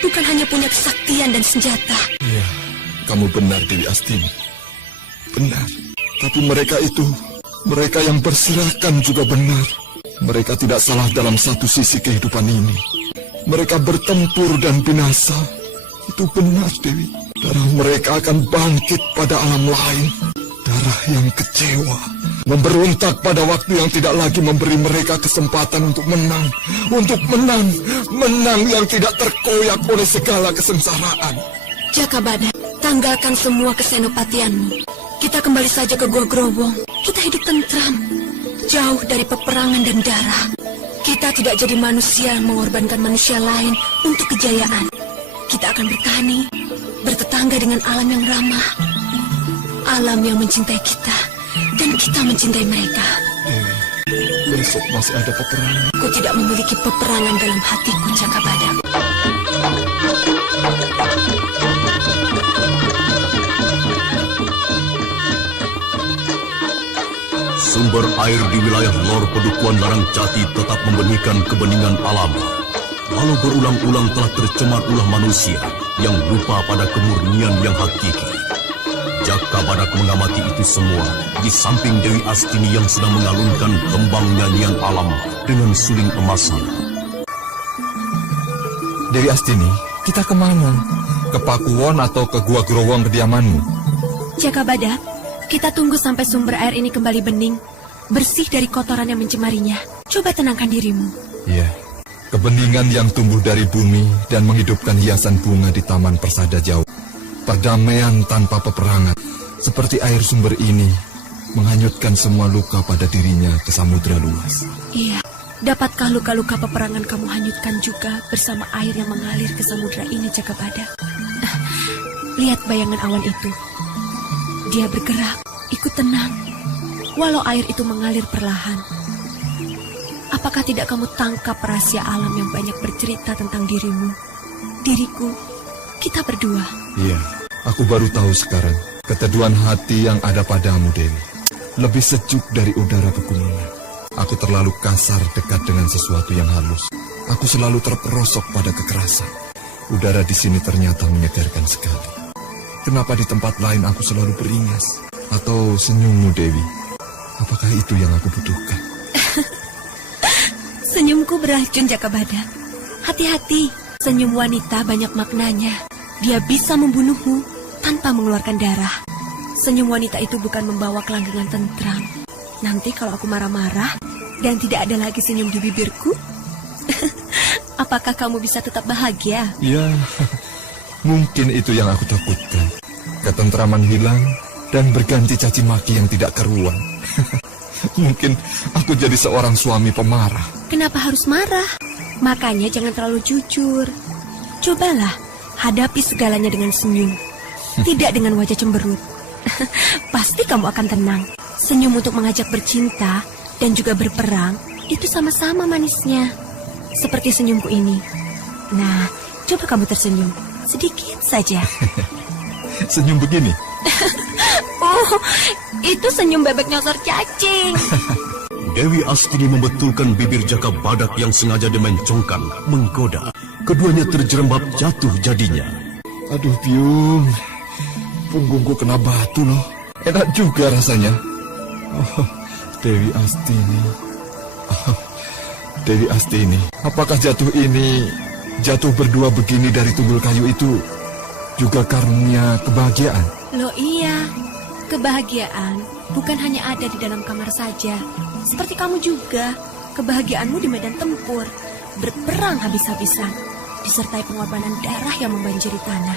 Bukan hanya punya kesaktian dan senjata. Iya, kamu benar, Dewi Astini. Benar. Tapi mereka itu, mereka yang berserahkan juga benar. Mereka tidak salah dalam satu sisi kehidupan ini. Mereka bertempur dan binasa. Itu benar, Dewi. Darah mereka akan bangkit pada alam lain. Darah yang kecewa, memberontak pada waktu yang tidak lagi memberi mereka kesempatan untuk menang. Untuk menang, menang yang tidak terkoyak oleh segala kesengsaraan. Jakabada, tanggalkan semua kesenopatianmu. Kita kembali saja ke Gua Growong. Kita hidup tentram, jauh dari peperangan dan darah. Kita tidak jadi manusia yang mengorbankan manusia lain untuk kejayaan. Kita akan bertani, bertetangga dengan alam yang ramah. Alam yang mencintai kita, dan kita mencintai mereka. Besok masih ada peperangan. Aku tidak memiliki peperangan dalam hatiku, Jakabada. Sumber air di wilayah lor Pedukuhan Larangjati tetap membenihkan kebeningan alam. Walau berulang-ulang telah tercemar ulah manusia yang lupa pada kemurnian yang hakiki. Jakabada mengamati itu semua di samping Dewi Astini yang sedang mengalunkan kembang nyanyian alam dengan suling emasnya. Dewi Astini, kita kemana? Ke Pakuwon atau ke Gua Growong kediamanmu? Jakabada, kita tunggu sampai sumber air ini kembali bening, bersih dari kotoran yang mencemarinya. Coba tenangkan dirimu. Iya, kebeningan yang tumbuh dari bumi dan menghidupkan hiasan bunga di Taman Persada Jauh. Perdamaian tanpa peperangan, seperti air sumber ini, menghanyutkan semua luka pada dirinya ke samudra luas. Iya, dapatkah luka-luka peperangan kamu hanyutkan juga bersama air yang mengalir ke samudra ini, Jakabada? Lihat bayangan awan itu. Dia bergerak, ikut tenang, walau air itu mengalir perlahan. Apakah tidak kamu tangkap rahasia alam yang banyak bercerita tentang dirimu, diriku, kita berdua? Iya, aku baru tahu sekarang keteduhan hati yang ada padamu, Dewi. Lebih sejuk dari udara pegunungan. Aku terlalu kasar dekat dengan sesuatu yang halus. Aku selalu terperosok pada kekerasan. Udara di sini ternyata menyegarkan sekali. Kenapa di tempat lain aku selalu beringas? Atau senyummu, Dewi? Apakah itu yang aku butuhkan? Senyumku beracun, Jakabada. Hati-hati, senyum wanita banyak maknanya. Dia bisa membunuhmu tanpa mengeluarkan darah. Senyum wanita itu bukan membawa kelanggengan tentram. Nanti kalau aku marah-marah dan tidak ada lagi senyum di bibirku, apakah kamu bisa tetap bahagia? Ya, mungkin itu yang aku takutkan. Ketentraman hilang dan berganti caci maki yang tidak karuan. Mungkin aku jadi seorang suami pemarah. Kenapa harus marah? Makanya jangan terlalu jujur. Cobalah hadapi segalanya dengan senyum, tidak dengan wajah cemberut. Pasti kamu akan tenang. Senyum untuk mengajak bercinta dan juga berperang itu sama-sama manisnya. Seperti senyumku ini. Nah, coba kamu tersenyum sedikit saja. Senyum begini? Oh, itu senyum bebek nyosor cacing. Dewi Astini membetulkan bibir Jakabadak yang sengaja dimencongkan, menggoda. Keduanya terjerembab jatuh jadinya. Aduh, Byung. Punggungku kena batu loh. Enak juga rasanya. Oh, Dewi Astini. Oh, Dewi Astini. Apakah jatuh berdua begini dari tunggul kayu itu juga karunia kebahagiaan? Loh iya, kebahagiaan bukan hanya ada di dalam kamar saja. Seperti kamu juga, kebahagiaanmu di medan tempur, berperang habis-habisan, disertai pengorbanan darah yang membanjiri tanah.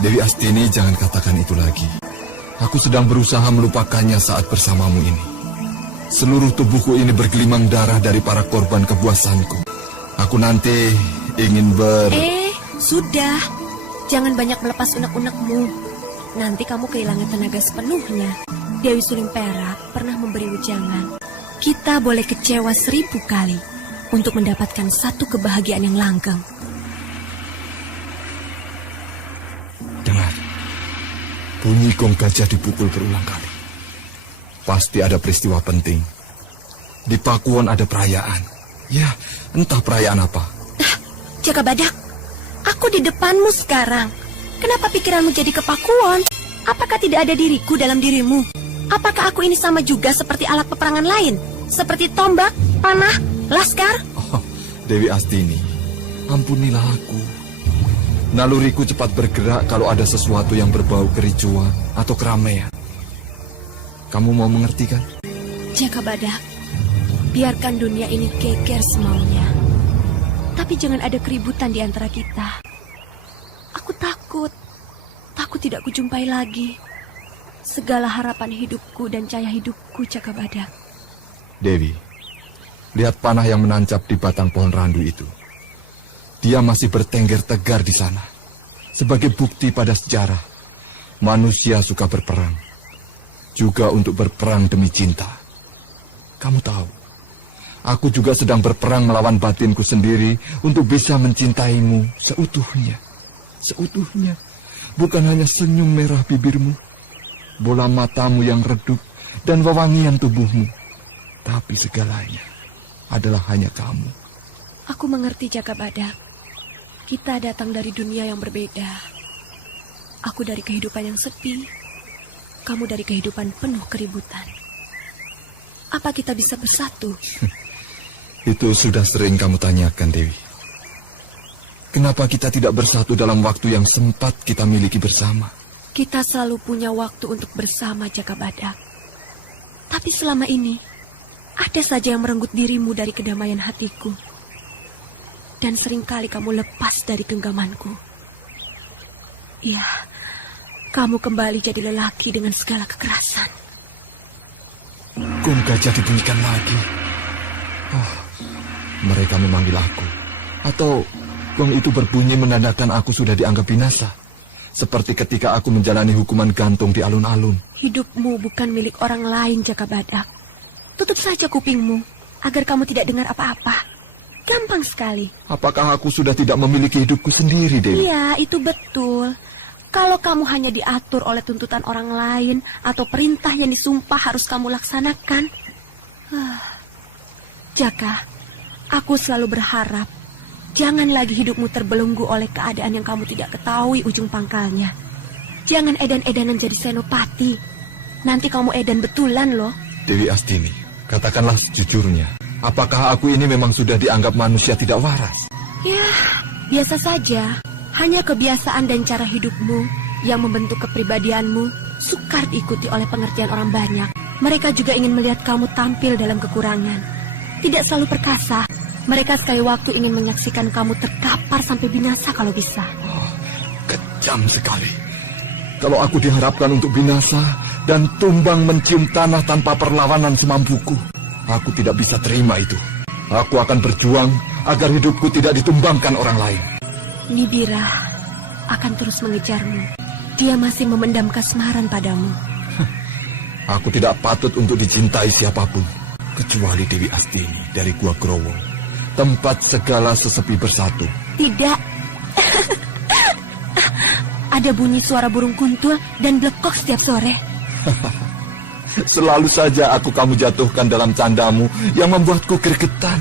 Dewi Astini, jangan katakan itu lagi. Aku sedang berusaha melupakannya saat bersamamu ini. Seluruh tubuhku ini bergelimang darah dari para korban kepuasanku. Aku nanti ingin sudah. Jangan banyak melepas unek-unekmu. Nanti kamu kehilangan tenaga sepenuhnya. Dewi Suling Perak pernah memberi ujangan. Kita boleh kecewa 1000 kali untuk mendapatkan satu kebahagiaan yang langgeng. Dengar, bunyi gong gajah dipukul berulang kali. Pasti ada peristiwa penting. Di Pakuwon ada perayaan. Ya, entah perayaan apa. Jakabadak, aku di depanmu sekarang. Kenapa pikiranmu jadi ke Pakuwon? Apakah tidak ada diriku dalam dirimu? Apakah aku ini sama juga seperti alat peperangan lain? Seperti tombak, panah, laskar? Oh, Dewi Astini, ampunilah aku. Naluriku cepat bergerak kalau ada sesuatu yang berbau kericuan atau keramaian. Kamu mau mengerti kan? Jakabadak, biarkan dunia ini geger semaunya. Tapi jangan ada keributan di antara kita. Aku takut tidak kujumpai lagi segala harapan hidupku dan cahaya hidupku, Jakabadak. Dewi, lihat panah yang menancap di batang pohon randu itu. Dia masih bertengger tegar di sana. Sebagai bukti pada sejarah, manusia suka berperang. Juga untuk berperang demi cinta. Kamu tahu, aku juga sedang berperang melawan batinku sendiri untuk bisa mencintaimu seutuhnya. Seutuhnya. Bukan hanya senyum merah bibirmu, bola matamu yang redup, dan wewangian tubuhmu. Tapi segalanya adalah hanya kamu. Aku mengerti, Jakabadak. Kita datang dari dunia yang berbeda. Aku dari kehidupan yang sepi, kamu dari kehidupan penuh keributan. Apa kita bisa bersatu? Itu sudah sering kamu tanyakan, Dewi. Kenapa kita tidak bersatu dalam waktu yang sempat kita miliki bersama? Kita selalu punya waktu untuk bersama, Jakabadak. Tapi selama ini, ada saja yang merenggut dirimu dari kedamaian hatiku. Dan seringkali kamu lepas dari genggamanku. Ya, kamu kembali jadi lelaki dengan segala kekerasan. Gong gajah dibunyikan lagi. Oh, mereka memanggil aku. Atau gong itu berbunyi menandakan aku sudah dianggap binasa. Seperti ketika aku menjalani hukuman gantung di alun-alun. Hidupmu bukan milik orang lain, Jakabadak. Tutup saja kupingmu, agar kamu tidak dengar apa-apa. Gampang sekali. Apakah aku sudah tidak memiliki hidupku sendiri, Dewi? Iya, itu betul. Kalau kamu hanya diatur oleh tuntutan orang lain atau perintah yang disumpah harus kamu laksanakan, Jaka, aku selalu berharap jangan lagi hidupmu terbelenggu oleh keadaan yang kamu tidak ketahui ujung pangkalnya. Jangan edan-edanan jadi senopati. Nanti kamu edan betulan loh. Dewi Astini, katakanlah sejujurnya. Apakah aku ini memang sudah dianggap manusia tidak waras? Ya, biasa saja. Hanya kebiasaan dan cara hidupmu yang membentuk kepribadianmu sukar diikuti oleh pengertian orang banyak. Mereka juga ingin melihat kamu tampil dalam kekurangan. Tidak selalu perkasa. Mereka sekali waktu ingin menyaksikan kamu terkapar sampai binasa kalau bisa. Oh, kejam sekali. Kalau aku diharapkan untuk binasa dan tumbang mencium tanah tanpa perlawanan semampuku, aku tidak bisa terima itu. Aku akan berjuang agar hidupku tidak ditumbangkan orang lain. Nibira akan terus mengejarmu. Dia masih memendam kasmaran padamu. Aku tidak patut untuk dicintai siapapun, kecuali Dewi Astini dari Gua Growo, tempat segala sesepi bersatu. Tidak. Ada bunyi suara burung kuntul dan blekok setiap sore. Selalu saja kamu jatuhkan dalam candamu yang membuatku gregetan.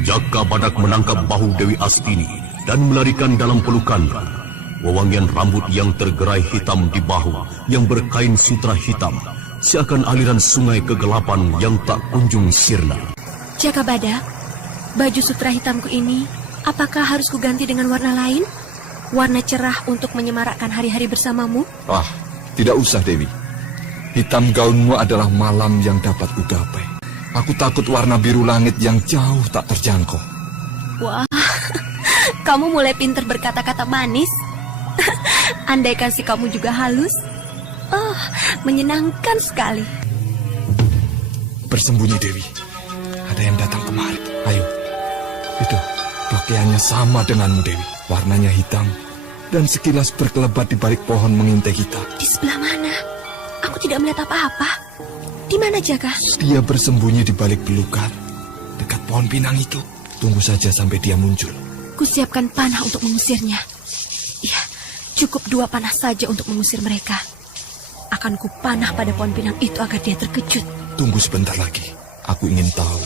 Jaka Badak menangkap bahu Dewi Astini dan melarikan dalam pelukannya. Wewangian rambut yang tergerai hitam di bahu yang berkain sutra hitam, seakan aliran sungai kegelapan yang tak kunjung sirna. Jaka Badak, baju sutra hitamku ini, apakah harus kuganti dengan warna lain? Warna cerah untuk menyemarakkan hari-hari bersamamu? Ah, tidak usah Dewi. Hitam gaunmu adalah malam yang dapat kugapai. Aku takut warna biru langit yang jauh tak terjangkau. Wah, kamu mulai pintar berkata-kata manis. Andaikan si kamu juga halus. Oh, menyenangkan sekali. Bersembunyi Dewi. Ada yang datang kemari. Ayo. Itu, pakaiannya sama denganmu Dewi. Warnanya hitam dan sekilas berkelebat di balik pohon mengintai kita. Di sebelah mana? Aku tidak melihat apa-apa. Di mana Jaka? Dia bersembunyi di balik belukar dekat pohon pinang itu. Tunggu saja sampai dia muncul. Kusiapkan panah untuk mengusirnya. Ya, cukup 2 panah saja untuk mengusir mereka. Akan kupanah pada pohon pinang itu agar dia terkejut. Tunggu sebentar lagi. Aku ingin tahu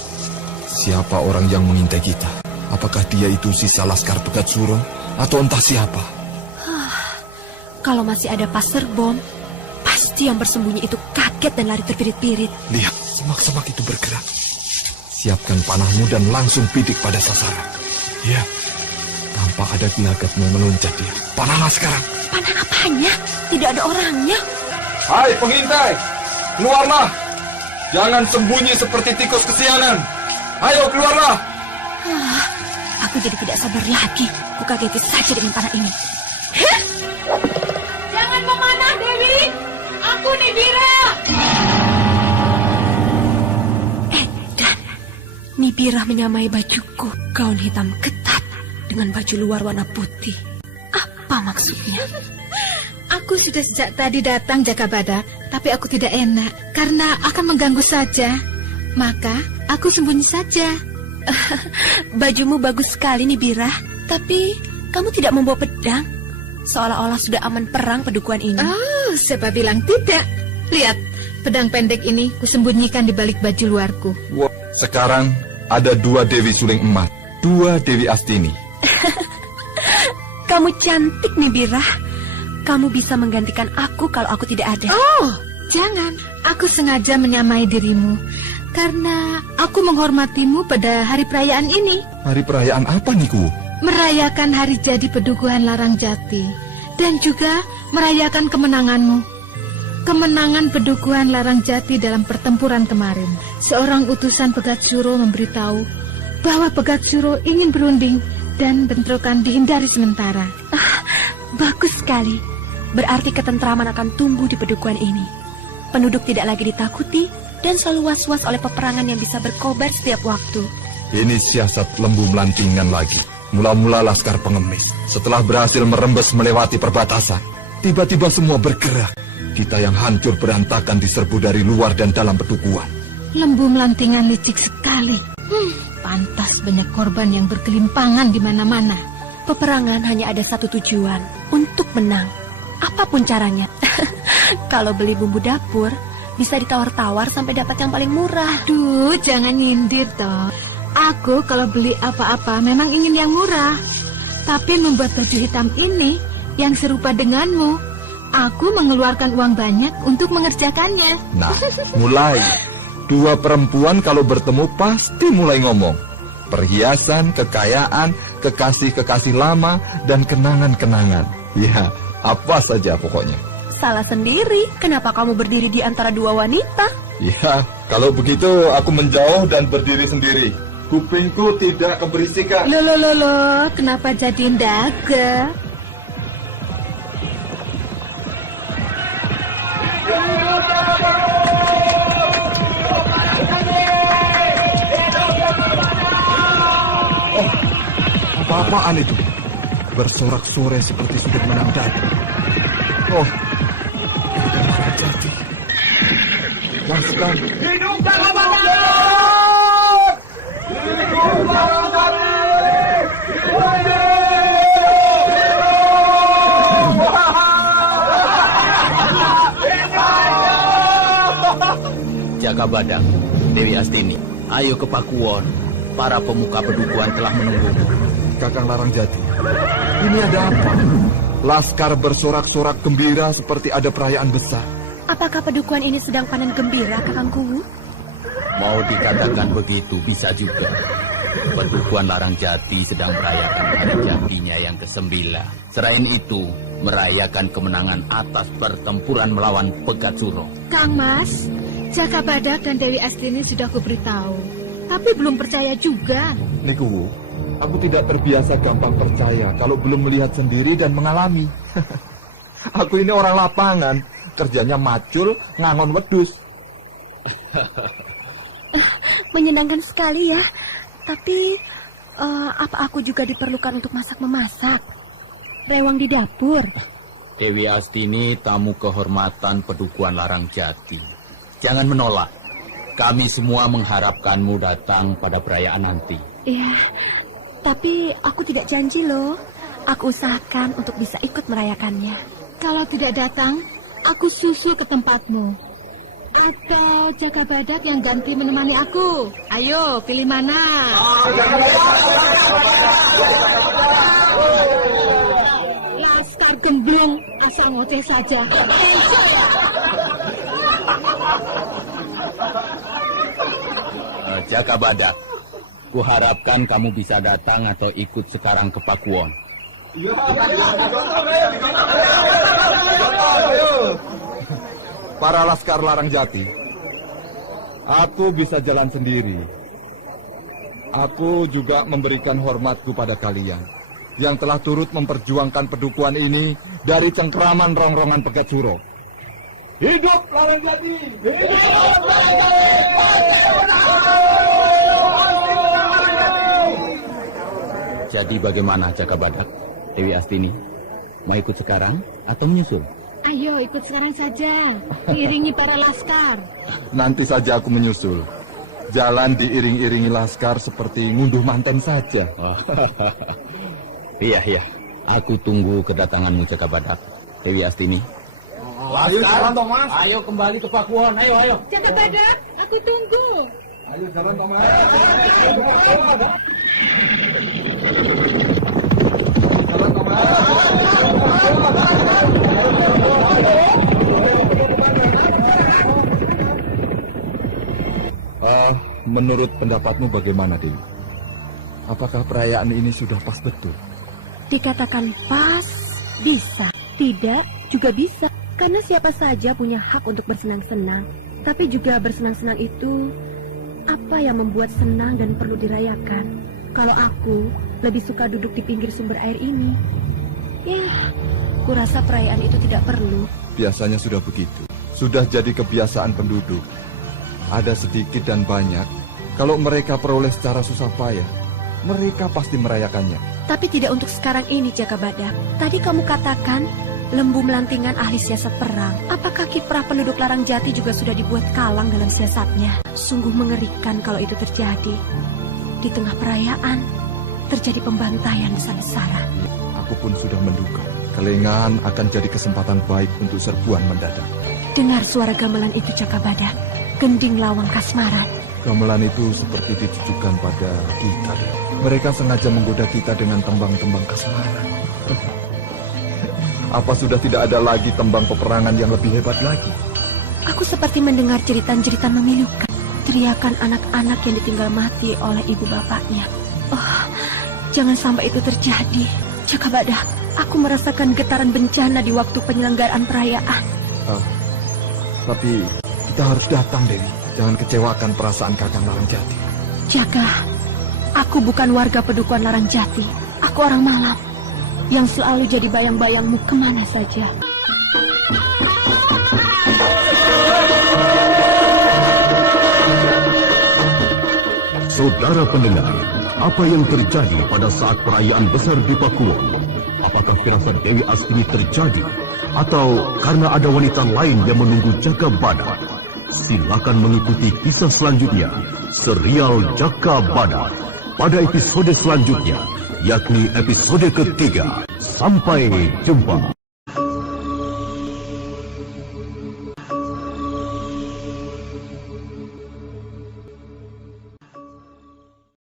siapa orang yang mengintai kita. Apakah dia itu sisa Laskar Pegat Suro atau entah siapa? Kalau masih ada Paserbom, pasti yang bersembunyi itu kaget dan lari terpirit-pirit. Lihat, semak-semak itu bergerak. Siapkan panahmu dan langsung bidik pada sasaran. Ya, tampak ada gelagat mau meloncat dia. Panahlah sekarang. Panah apanya? Tidak ada orangnya. Hai pengintai, keluarlah. Jangan sembunyi seperti tikus kesiangan. Ayo keluarlah. Aku jadi tidak sabar lagi. Kukageti saja dengan panah ini. Jangan memanah, Dewi. Aku Nibira. Dan Nibira menyamai bajuku. Gaun hitam ketat dengan baju luar warna putih. Apa maksudnya? Aku sudah sejak tadi datang Jaka Badak, tapi aku tidak enak karena akan mengganggu saja. Maka aku sembunyi saja. Bajumu bagus sekali Nibira, tapi kamu tidak membawa pedang. Seolah-olah sudah aman perang pedukuhan ini. Oh, siapa bilang tidak? Lihat, pedang pendek ini kusembunyikan di balik baju luarku. Wah, sekarang ada 2 Dewi Suling Emas, 2 Dewi Astini. Kamu cantik Nibira. Kamu bisa menggantikan aku kalau aku tidak ada. Oh, jangan. Aku sengaja menyamai dirimu karena aku menghormatimu pada hari perayaan ini. Hari perayaan apa Niku? Merayakan hari jadi Pedukuhan Larang Jati dan juga merayakan kemenanganmu. Kemenangan Pedukuhan Larang Jati dalam pertempuran kemarin. Seorang utusan Pegat Suro memberitahu bahwa Pegat Suro ingin berunding dan bentrokan dihindari sementara. Bagus sekali. Berarti ketentraman akan tumbuh di pedukuhan ini. Penduduk tidak lagi ditakuti dan selalu was-was oleh peperangan yang bisa berkobar setiap waktu. Ini siasat lembu melantingan lagi. Mula-mula Laskar Pengemis, setelah berhasil merembes melewati perbatasan, tiba-tiba semua bergerak. Kita yang hancur berantakan diserbu dari luar dan dalam pedukuhan. Lembu melantingan licik sekali. Pantas banyak korban yang berkelimpangan di mana-mana. Peperangan hanya ada satu tujuan, untuk menang. Apapun caranya. Kalau beli bumbu dapur, bisa ditawar-tawar sampai dapat yang paling murah. Duh, jangan nyindir toh. Aku kalau beli apa-apa memang ingin yang murah. Tapi membuat baju hitam ini yang serupa denganmu, aku mengeluarkan uang banyak untuk mengerjakannya. Nah, mulai. Dua perempuan kalau bertemu pasti mulai ngomong. Perhiasan, kekayaan, kekasih-kekasih lama, dan kenangan-kenangan. Ya, apa saja pokoknya. Salah sendiri, kenapa kamu berdiri di antara dua wanita? Ya, kalau begitu aku menjauh dan berdiri sendiri. Kupingku tidak keberisikan. Loh, kenapa jadi daga? Oh, apa-apaan itu? Bersorak-sorai seperti sudah menang dada. Oh, Laskar. Hidup Jagabadar! Jagabadar, Dewi Astini, ayo ke Pakuwon. Para pemuka pedukuhan telah menunggu. Kakang Larangjati, ini ada apa? Laskar bersorak-sorak gembira seperti ada perayaan besar. Apakah pedukuhan ini sedang panen gembira, Kakang Kuwu? Mau dikatakan begitu bisa juga. Pedukuhan Larangjati sedang merayakan hari jadinya yang ke-9. Selain itu, merayakan kemenangan atas pertempuran melawan Pegat Suro. Kang Mas, Jagabadak dan Dewi Astini sudah kuberitahu, tapi belum percaya juga. Niku, aku tidak terbiasa gampang percaya kalau belum melihat sendiri dan mengalami. Aku ini orang lapangan, kerjanya macul, ngangon wedus. Menyenangkan sekali ya. Tapi, apa aku juga diperlukan untuk masak-memasak? Rewang di dapur. Dewi Astini tamu kehormatan pedukuhan Larangjati. Jangan menolak. Kami semua mengharapkanmu datang pada perayaan nanti. Ya, tapi aku tidak janji loh. Aku usahakan untuk bisa ikut merayakannya. Kalau tidak datang, aku susul ke tempatmu. Atau Jagabadak yang ganti menemani aku. Ayo, pilih mana? Laskar gemblung, asal ngoceh saja. Jagabadak, kuharapkan kamu bisa datang atau ikut sekarang ke Pakuwon. Para Laskar Larangjati, aku bisa jalan sendiri. Aku juga memberikan hormatku pada kalian yang telah turut memperjuangkan pedukuhan ini dari cengkeraman rongrongan Pegat Suro. Hidup Larangjati! Hidup Larangjati! Jadi bagaimana Jagabadak, Dewi Astini? Mau ikut sekarang atau menyusul? Ayo, ikut sekarang saja. Iringi para laskar. Nanti saja aku menyusul. Jalan diiring-iringi laskar seperti ngunduh manten saja. Iya. Aku tunggu kedatanganmu Jagabadak, Dewi Astini. Ayo jalan Thomas. Ayo kembali ke Pakuwon. Ayo. Jagabadak, aku tunggu. Ayo jalan Thomas. Jalan Thomas. Menurut pendapatmu bagaimana, Dewi? Apakah perayaan ini sudah pas betul? Dikatakan pas, bisa. Tidak, juga bisa. Karena siapa saja punya hak untuk bersenang-senang. Tapi juga bersenang-senang itu apa yang membuat senang dan perlu dirayakan. Kalau aku lebih suka duduk di pinggir sumber air ini. Ya, kurasa perayaan itu tidak perlu. Biasanya sudah begitu. Sudah jadi kebiasaan penduduk. Ada sedikit dan banyak. Kalau mereka peroleh secara susah payah, mereka pasti merayakannya. Tapi tidak untuk sekarang ini, Jagabadak. Tadi kamu katakan Lembu Melantingan ahli siasat perang. Apakah kiprah penduduk Larangjati juga sudah dibuat kalang dalam siasatnya? Sungguh mengerikan kalau itu terjadi. Di tengah perayaan, terjadi pembantaian besar-besaran. Aku pun sudah menduga. Kelengahan akan jadi kesempatan baik untuk serbuan mendadak. Dengar suara gamelan itu, Cakabadak. Gending lawang kasmaran. Gamelan itu seperti ditujukan pada kita. Mereka sengaja menggoda kita dengan tembang-tembang kasmaran. Apa sudah tidak ada lagi tembang peperangan yang lebih hebat lagi? Aku seperti mendengar jeritan-jeritan memilukan. Teriakan anak-anak yang ditinggal mati oleh ibu bapaknya. Oh, jangan sampai itu terjadi. Cakabadak, aku merasakan getaran bencana di waktu penyelenggaraan perayaan. Tapi kita harus datang, Dewi. Jangan kecewakan perasaan Kakang Larangjati. Jaka, aku bukan warga Pedukuhan Larangjati. Aku orang malam yang selalu jadi bayang-bayangmu kemana saja. Saudara pendengar, apa yang terjadi pada saat perayaan besar di Pakuwon? Apakah firasat Dewi Astini terjadi? Atau karena ada wanita lain yang menunggu Jakabadak? Silakan mengikuti kisah selanjutnya, serial Jakabadak, pada episode selanjutnya, yakni episode ketiga. Sampai jumpa.